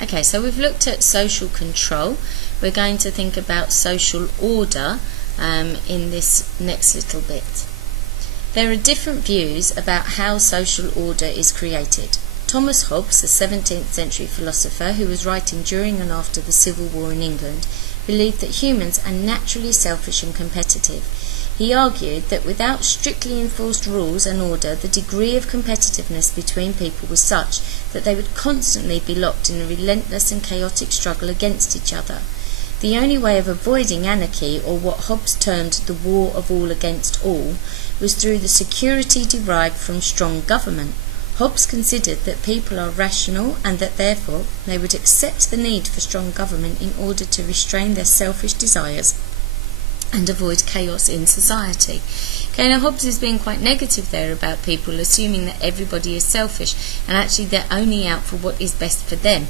Okay, so we've looked at social control. We're going to think about social order in this next little bit. There are different views about how social order is created. Thomas Hobbes, a 17th century philosopher who was writing during and after the Civil War in England, believed that humans are naturally selfish and competitive. He argued that without strictly enforced rules and order, the degree of competitiveness between people was such that they would constantly be locked in a relentless and chaotic struggle against each other. The only way of avoiding anarchy, or what Hobbes termed the war of all against all, was through the security derived from strong government. Hobbes considered that people are rational and that therefore they would accept the need for strong government in order to restrain their selfish desires and avoid chaos in society. Okay, now Hobbes is being quite negative there about people assuming that everybody is selfish and actually they're only out for what is best for them.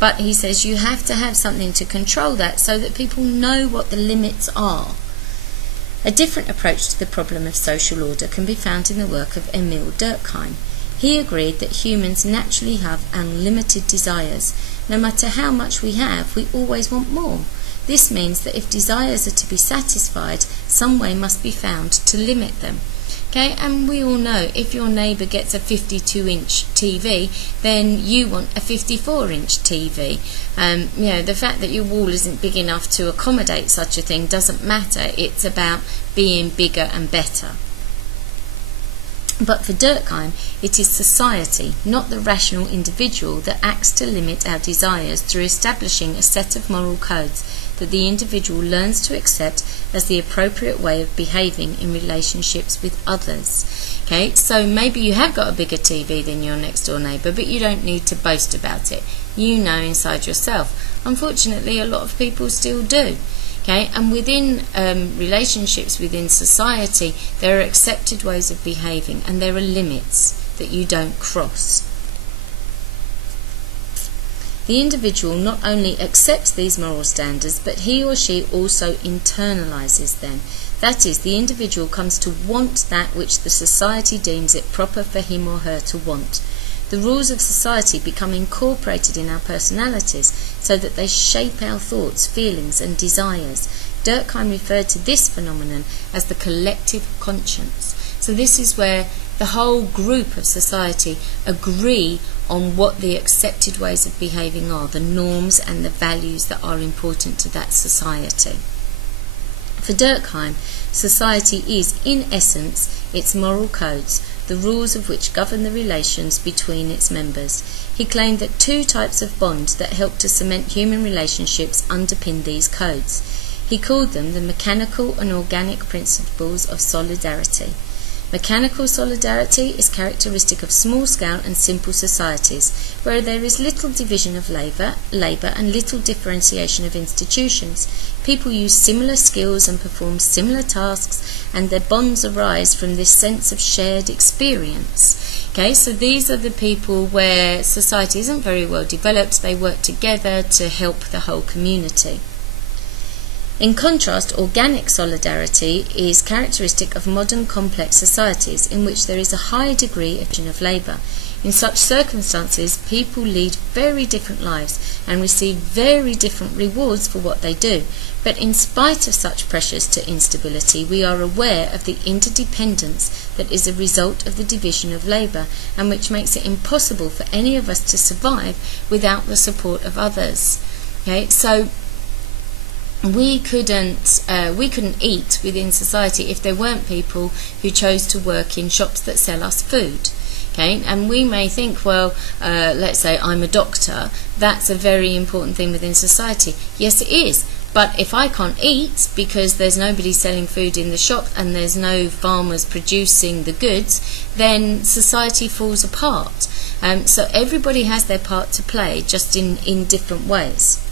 But he says you have to have something to control that so that people know what the limits are. A different approach to the problem of social order can be found in the work of Emil Durkheim. He agreed that humans naturally have unlimited desires. No matter how much we have, we always want more. This means that if desires are to be satisfied, some way must be found to limit them. Okay, and we all know if your neighbour gets a 52-inch TV, then you want a 54-inch TV. The fact that your wall isn't big enough to accommodate such a thing doesn't matter. It's about being bigger and better. But for Durkheim, it is society, not the rational individual, that acts to limit our desires through establishing a set of moral codes that the individual learns to accept as the appropriate way of behaving in relationships with others. Okay, so maybe you have got a bigger TV than your next door neighbour, but you don't need to boast about it. You know inside yourself. Unfortunately, a lot of people still do. Okay, and within relationships within society, there are accepted ways of behaving and there are limits that you don't cross. The individual not only accepts these moral standards, but he or she also internalises them. That is, the individual comes to want that which the society deems it proper for him or her to want. The rules of society become incorporated in our personalities so that they shape our thoughts, feelings and desires. Durkheim referred to this phenomenon as the collective conscience. So this is where the whole group of society agree on what the accepted ways of behaving are, the norms and the values that are important to that society. For Durkheim, society is, in essence, its moral codes, the rules of which govern the relations between its members. He claimed that two types of bonds that help to cement human relationships underpin these codes. He called them the mechanical and organic principles of solidarity. Mechanical solidarity is characteristic of small-scale and simple societies, where there is little division of labour and little differentiation of institutions. People use similar skills and perform similar tasks, and their bonds arise from this sense of shared experience. Okay, so these are the people where society isn't very well developed. They work together to help the whole community. In contrast, organic solidarity is characteristic of modern complex societies in which there is a high degree of labour. In such circumstances, people lead very different lives and receive very different rewards for what they do. But in spite of such pressures to instability, we are aware of the interdependence that is a result of the division of labour, and which makes it impossible for any of us to survive without the support of others. Okay, so we couldn't eat within society if there weren't people who chose to work in shops that sell us food. Okay, and we may think, well, let's say I'm a doctor, that's a very important thing within society. Yes, it is. But if I can't eat because there's nobody selling food in the shop and there's no farmers producing the goods, then society falls apart. So everybody has their part to play, just in different ways.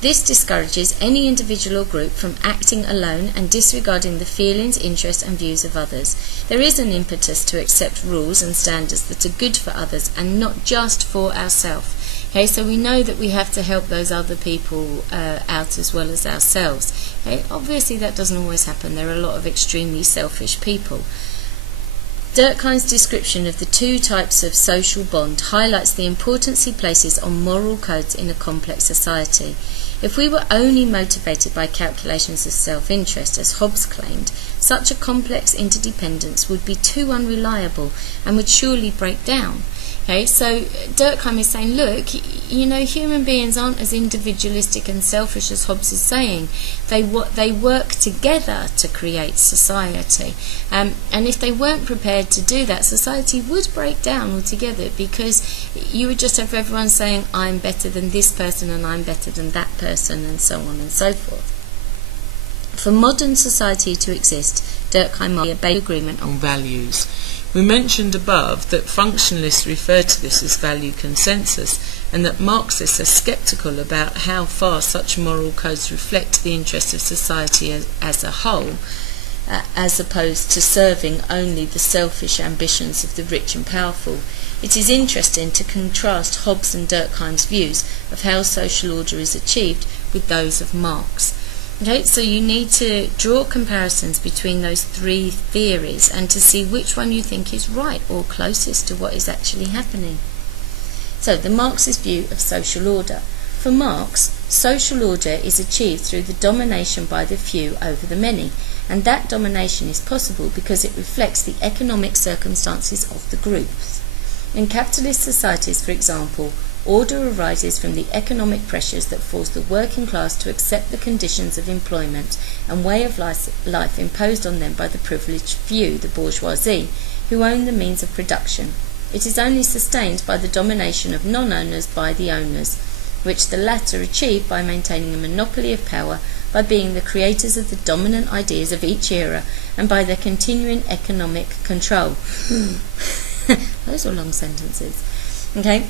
This discourages any individual or group from acting alone and disregarding the feelings, interests and views of others. There is an impetus to accept rules and standards that are good for others and not just for ourselves. Okay, so we know that we have to help those other people out as well as ourselves. Okay, obviously that doesn't always happen. There are a lot of extremely selfish people. Durkheim's description of the two types of social bond highlights the importance he places on moral codes in a complex society. If we were only motivated by calculations of self-interest, as Hobbes claimed, such a complex interdependence would be too unreliable and would surely break down. Okay, so Durkheim is saying, look, you know, human beings aren't as individualistic and selfish as Hobbes is saying. They work together to create society. And if they weren't prepared to do that, society would break down altogether, because you would just have everyone saying, I'm better than this person and I'm better than that person, and so on and so forth. For modern society to exist, Durkheim must be a basic agreement on values. We mentioned above that functionalists refer to this as value consensus, and that Marxists are sceptical about how far such moral codes reflect the interests of society as a whole, as opposed to serving only the selfish ambitions of the rich and powerful. It is interesting to contrast Hobbes and Durkheim's views of how social order is achieved with those of Marx. Okay, so you need to draw comparisons between those three theories and to see which one you think is right or closest to what is actually happening. So, the Marxist view of social order. For Marx, social order is achieved through the domination by the few over the many, and that domination is possible because it reflects the economic circumstances of the groups. In capitalist societies, for example, order arises from the economic pressures that force the working class to accept the conditions of employment and way of life imposed on them by the privileged few, the bourgeoisie, who own the means of production. It is only sustained by the domination of non-owners by the owners, which the latter achieve by maintaining a monopoly of power, by being the creators of the dominant ideas of each era, and by their continuing economic control. Those are long sentences. Okay?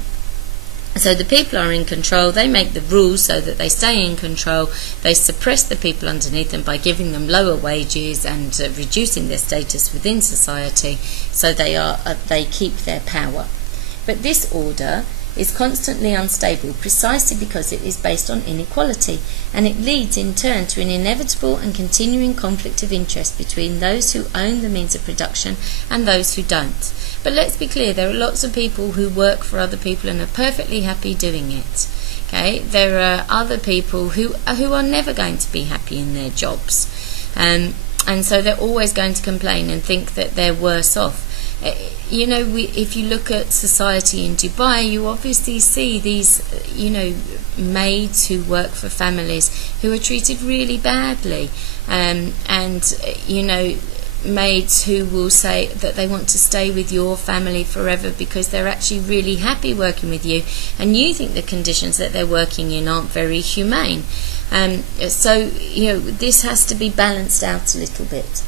So the people are in control, they make the rules so that they stay in control, they suppress the people underneath them by giving them lower wages and reducing their status within society, so they keep their power. But this order is constantly unstable precisely because it is based on inequality, and it leads in turn to an inevitable and continuing conflict of interest between those who own the means of production and those who don't. But let's be clear, there are lots of people who work for other people and are perfectly happy doing it. Okay, there are other people who are never going to be happy in their jobs, and so they're always going to complain and think that they're worse off. You know, if you look at society in Dubai, you obviously see these, you know, maids who work for families who are treated really badly, and you know, maids who will say that they want to stay with your family forever because they're actually really happy working with you, and you think the conditions that they're working in aren't very humane. So, you know, this has to be balanced out a little bit.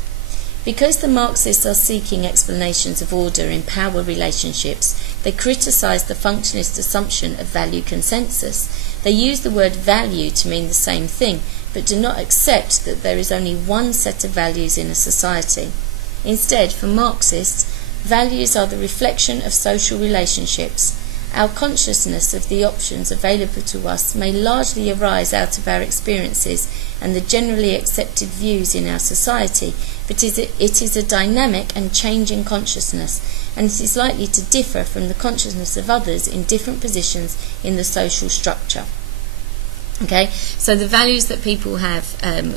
Because the Marxists are seeking explanations of order in power relationships, they criticise the functionist assumption of value consensus. They use the word value to mean the same thing, but do not accept that there is only one set of values in a society. Instead, for Marxists, values are the reflection of social relationships. Our consciousness of the options available to us may largely arise out of our experiences and the generally accepted views in our society, but it is a dynamic and changing consciousness, and it is likely to differ from the consciousness of others in different positions in the social structure. Okay, so the values that people have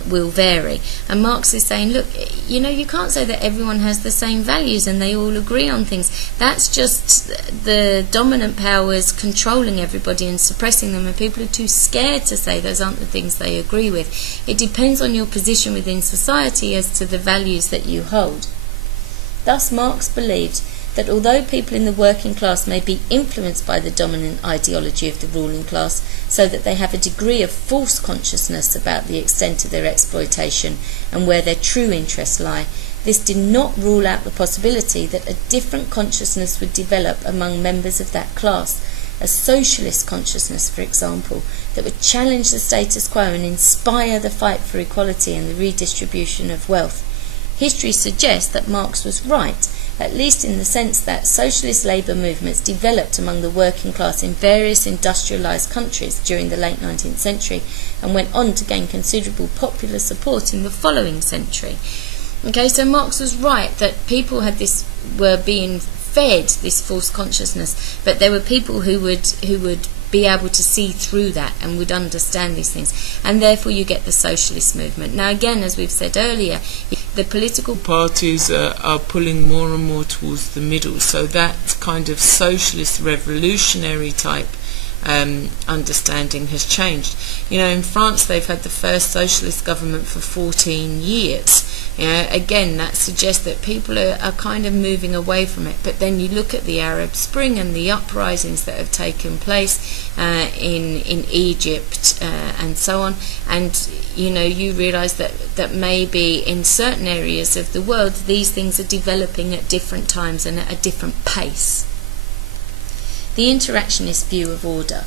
will vary, and Marx is saying, look, you know, you can't say that everyone has the same values and they all agree on things. That's just the dominant powers controlling everybody and suppressing them, and people are too scared to say those aren't the things they agree with. It depends on your position within society as to the values that you hold. Thus, Marx believed that although people in the working class may be influenced by the dominant ideology of the ruling class, so that they have a degree of false consciousness about the extent of their exploitation and where their true interests lie, this did not rule out the possibility that a different consciousness would develop among members of that class, a socialist consciousness, for example, that would challenge the status quo and inspire the fight for equality and the redistribution of wealth. History suggests that Marx was right, at least in the sense that socialist labour movements developed among the working class in various industrialised countries during the late 19th century and went on to gain considerable popular support in the following century. Okay, so Marx was right that people had this were being fed this false consciousness, but there were people who would be able to see through that and would understand these things, and therefore you get the socialist movement. Now again, as we've said earlier, the political parties are pulling more and more towards the middle, so that kind of socialist revolutionary type understanding has changed. In France they've had the first socialist government for 14 years. Again, that suggests that people are kind of moving away from it. But then you look at the Arab Spring and the uprisings that have taken place in Egypt and so on, and you realise that maybe in certain areas of the world these things are developing at different times and at a different pace. The interactionist view of order.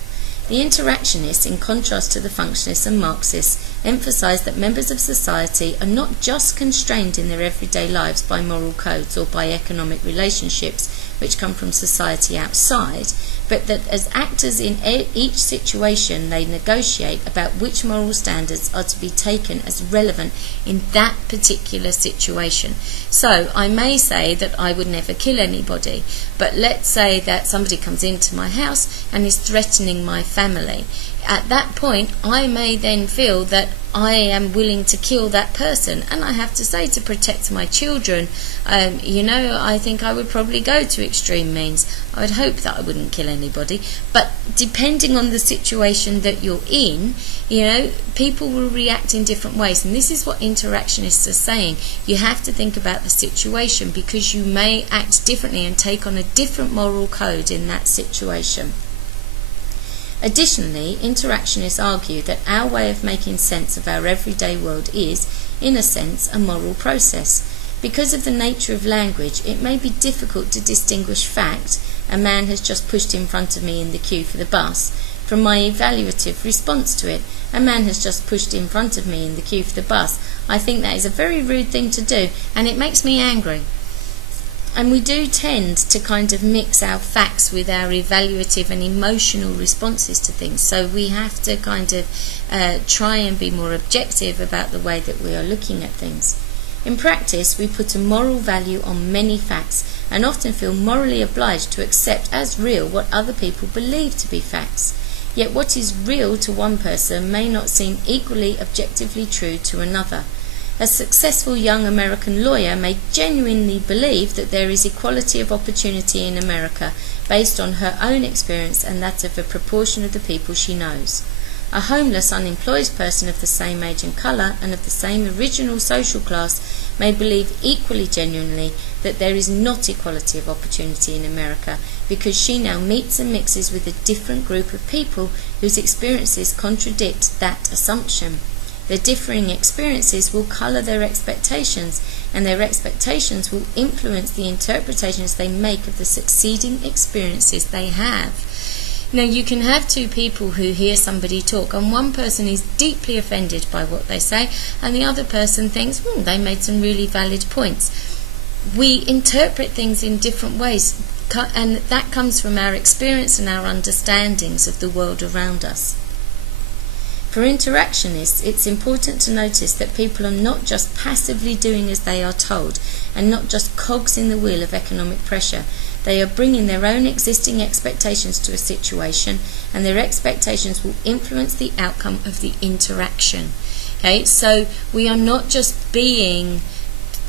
The interactionists, in contrast to the functionists and Marxists, emphasise that members of society are not just constrained in their everyday lives by moral codes or by economic relationships which come from society outside, but that as actors in each situation they negotiate about which moral standards are to be taken as relevant in that particular situation. So I may say that I would never kill anybody, but let's say that somebody comes into my house and is threatening my family. At that point, I may then feel that I am willing to kill that person, and I have to say, to protect my children, I think I would probably go to extreme means. I would hope that I wouldn't kill anybody, but depending on the situation that you're in, people will react in different ways, and this is what interactionists are saying. You have to think about the situation, because you may act differently and take on a different moral code in that situation. Additionally, interactionists argue that our way of making sense of our everyday world is, in a sense, a moral process. Because of the nature of language, it may be difficult to distinguish fact, a man has just pushed in front of me in the queue for the bus, from my evaluative response to it, a man has just pushed in front of me in the queue for the bus. I think that is a very rude thing to do, and it makes me angry. And we do tend to kind of mix our facts with our evaluative and emotional responses to things. So we have to kind of try and be more objective about the way that we are looking at things. In practice, we put a moral value on many facts and often feel morally obliged to accept as real what other people believe to be facts. Yet what is real to one person may not seem equally objectively true to another. A successful young American lawyer may genuinely believe that there is equality of opportunity in America based on her own experience and that of a proportion of the people she knows. A homeless, unemployed person of the same age and colour and of the same original social class may believe equally genuinely that there is not equality of opportunity in America because she now meets and mixes with a different group of people whose experiences contradict that assumption. Their differing experiences will colour their expectations, and their expectations will influence the interpretations they make of the succeeding experiences they have. Now, you can have two people who hear somebody talk, and one person is deeply offended by what they say, and the other person thinks, they made some really valid points. We interpret things in different ways, and that comes from our experience and our understandings of the world around us. For interactionists, it's important to notice that people are not just passively doing as they are told, and not just cogs in the wheel of economic pressure. They are bringing their own existing expectations to a situation, and their expectations will influence the outcome of the interaction. Okay, so we are not just being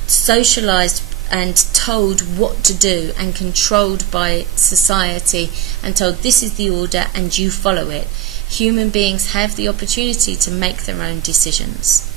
socialized and told what to do and controlled by society and told this is the order and you follow it. Human beings have the opportunity to make their own decisions.